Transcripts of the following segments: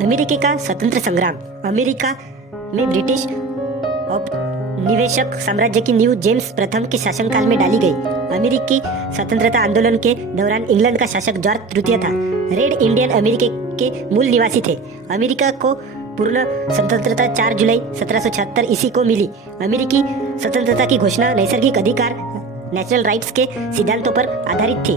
America का स्वतंत्र संग्राम। अमेरिका में ब्रिटिश औपनिवेशिक साम्राज्य की नींव जेम्स प्रथम के शासनकाल में डाली गई। अमेरिकी स्वतंत्रता आंदोलन के दौरान इंग्लैंड का शासक जॉर्ज तृतीय था। रेड इंडियन अमेरिका के मूल निवासी थे। अमेरिका को पूर्ण स्वतंत्रता 4 जुलाई 1776 ईस्वी को मिली। अमेरिकी स्वतंत्रता की घोषणा नैसर्गिक अधिकार नेचुरल राइट्स के सिद्धांतों पर आधारित थी।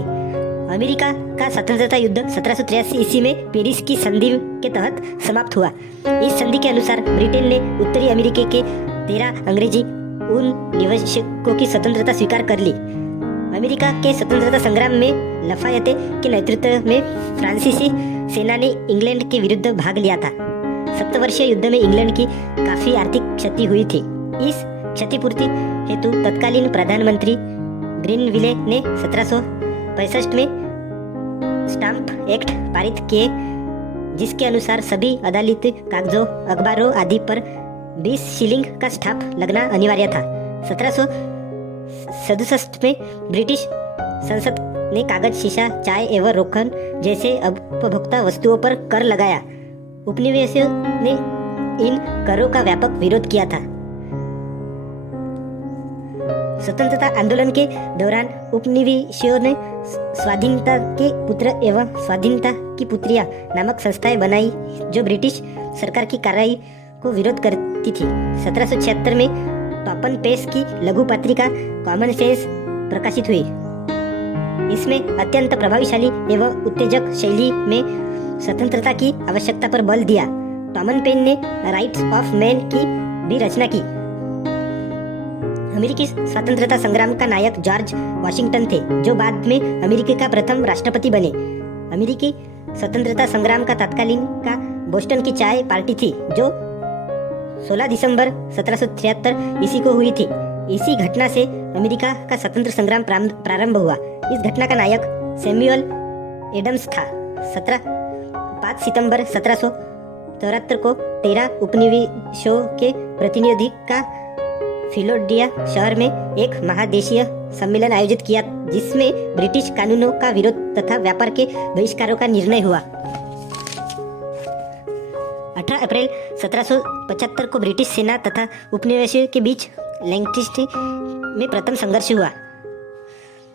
अमेरिका का स्वतंत्रता युद्ध 1783 ईस्वी में पेरिस की संधि के तहत समाप्त हुआ। इस संधि के अनुसार ब्रिटेन ने उत्तरी अमेरिका के 13 अंग्रेजी निवेशकों की स्वतंत्रता स्वीकार कर ली। अमेरिका के स्वतंत्रता संग्राम में लफायते के नेतृत्व में फ्रांसीसी सेना ने इंग्लैंड के विरुद्ध भाग लिया था। सप्तवर्षीय युद्ध में इंग्लैंड की काफी आर्थिक क्षति हुई थी। इस क्षतिपूर्ति हेतु तत्कालीन प्रधानमंत्री ग्रीनविले ने 1765 में स्टाम्प एक्ट पारित किए, जिसके अनुसार सभी अदालती कागजों, अखबारों आदि पर 20 शिलिंग का स्टाम्प लगना अनिवार्य था। 1767 में ब्रिटिश संसद ने कागज, शीशा, चाय एवं रोगन जैसे उपभोक्ता वस्तुओं पर कर लगाया। उपनिवेशियों ने इन करों का व्यापक विरोध किया था। स्वतंत्रता आंदोलन के दौरान उपनिवेशियों ने स्वाधीनता के पुत्र एवं स्वाधीनता की पुत्रियां नामक संस्थाएं बनाई, जो ब्रिटिश सरकार की कार्रवाई को विरोध करती थी। 1776 में टॉपन पेस की लघु पत्रिका कॉमन सेंस प्रकाशित हुई। इसमें अत्यंत प्रभावशाली एवं उत्तेजक शैली में स्वतंत्रता की आवश्यकता पर बल दिया। टॉमन पेन ने राइट्स ऑफ मैन की भी रचना की। अमेरिकी स्वतंत्रता संग्राम का नायक जॉर्ज वाशिंगटन थे, जो बाद में अमेरिका का प्रथम राष्ट्रपति बने। अमेरिकी स्वतंत्रता संग्राम का तत्कालीन का बोस्टन की चाय पार्टी थी, जो 16 दिसंबर 1773 ईस्वी को हुई थी। इसी घटना से अमेरिका का स्वतंत्र संग्राम प्रारंभ हुआ। इस घटना का नायक सैमुअल एडम्स था। 5 सितंबर 1774 को 13 उपनिवेशों के प्रतिनिधि का फिलाडेल्फिया शहर में एक महादेशीय सम्मेलन आयोजित किया, जिसमें ब्रिटिश कानूनों का विरोध तथा व्यापार के बहिष्कारों का निर्णय हुआ। 18 अप्रैल 1775 को ब्रिटिश सेना तथा उपनिवेशियों के बीच लैंकेस्टर में प्रथम संघर्ष हुआ।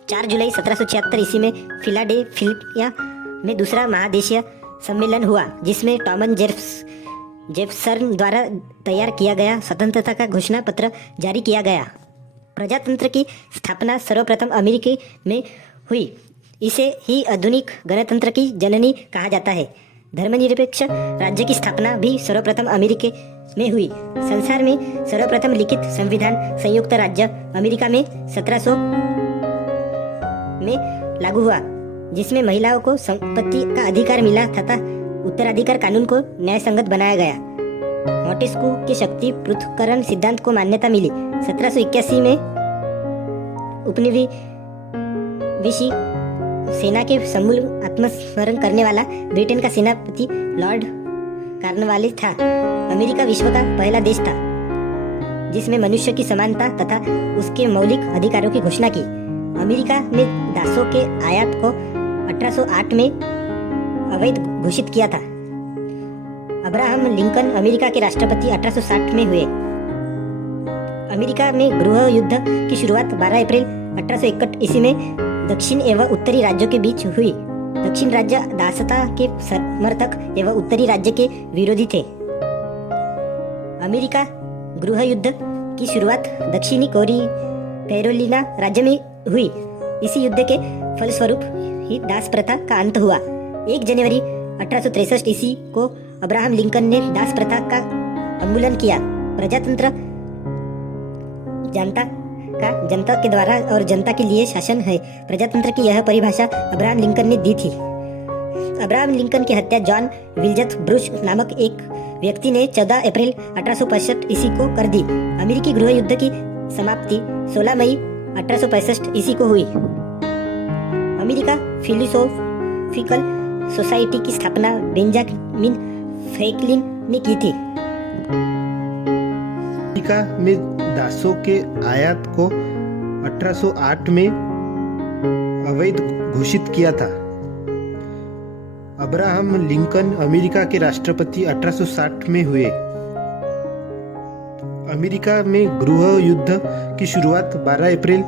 4 जुलाई 1776 ईस्वी में फिलाडेल्फिया में दूसरा महादेशीय सम्मेलन हुआ, जिसमें थॉमस जेफरसन द्वारा तैयार किया गया स्वतंत्रता का घोषणा पत्र जारी किया गया। प्रजातंत्र की स्थापना सर्वप्रथम अमेरिका में हुई। इसे ही आधुनिक गणतंत्र की जननी कहा जाता है। धर्मनिरपेक्ष राज्य की स्थापना भी सर्वप्रथम अमेरिका में हुई। संसार में सर्वप्रथम लिखित संविधान संयुक्त राज्य अमेरिका में 1700 में लागू हुआ, जिसमें महिलाओं को संपत्ति का अधिकार मिला तथा उत्तराधिकार कानून को न्यायसंगत बनाया गया। मोंटेस्क्यू के शक्ति पृथक्करण सिद्धांत को मान्यता मिली। 1781 में उपनिवेशी सेना के समूल आत्मस्मरण करने वाला ब्रिटेन का सेनापति लॉर्ड कॉर्नवालिस था। अमेरिका विश्व का पहला देश था जिसमें मनुष्य की समानता तथा उसके मौलिक अधिकारों की घोषणा की। अमेरिका ने दासों के आयात को 1808 में अवैध घोषित किया था। अब्राहम लिंकन अमेरिका के राष्ट्रपति 1860 में हुए। अमेरिका में गृह युद्ध की शुरुआत 12 अप्रैल 1861 ईस्वी में दक्षिण एवं उत्तरी राज्यों के बीच हुई। दक्षिण राज्य दासता के समर्थक एवं उत्तरी राज्य के विरोधी थे। अमेरिका गृह युद्ध की शुरुआत दक्षिणी कैरोलिना राज्य में हुई। इसी युद्ध के फलस्वरूप ही दास प्रथा का अंत हुआ। 1 जनवरी 1863 ईस्वी को अब्राहम लिंकन ने दास प्रथा का उन्मूलन किया। प्रजातंत्र जनता के द्वारा और जनता के लिए शासन है। प्रजातंत्र की यह परिभाषा अब्राहम लिंकन ने दी थी। अब्राहम लिंकन की हत्या जॉन विल्जर ब्रूस नामक एक व्यक्ति ने 14 अप्रैल 1865 ईस्वी को कर दी। अमेरिकी गृह युद्ध की समाप्ति 16 मई 1865 ईस्वी को हुई। अमेरिका फिलोसॉफिकल सोसाइटी की स्थापना बेंजामिन फ्रैंकलिन ने की थी। अमेरिका में दासों के आयात को 1808 में अवैध घोषित किया था। अब्राहम लिंकन अमेरिका के राष्ट्रपति 1860 में हुए। अमेरिका में गृह युद्ध की शुरुआत 12 अप्रैल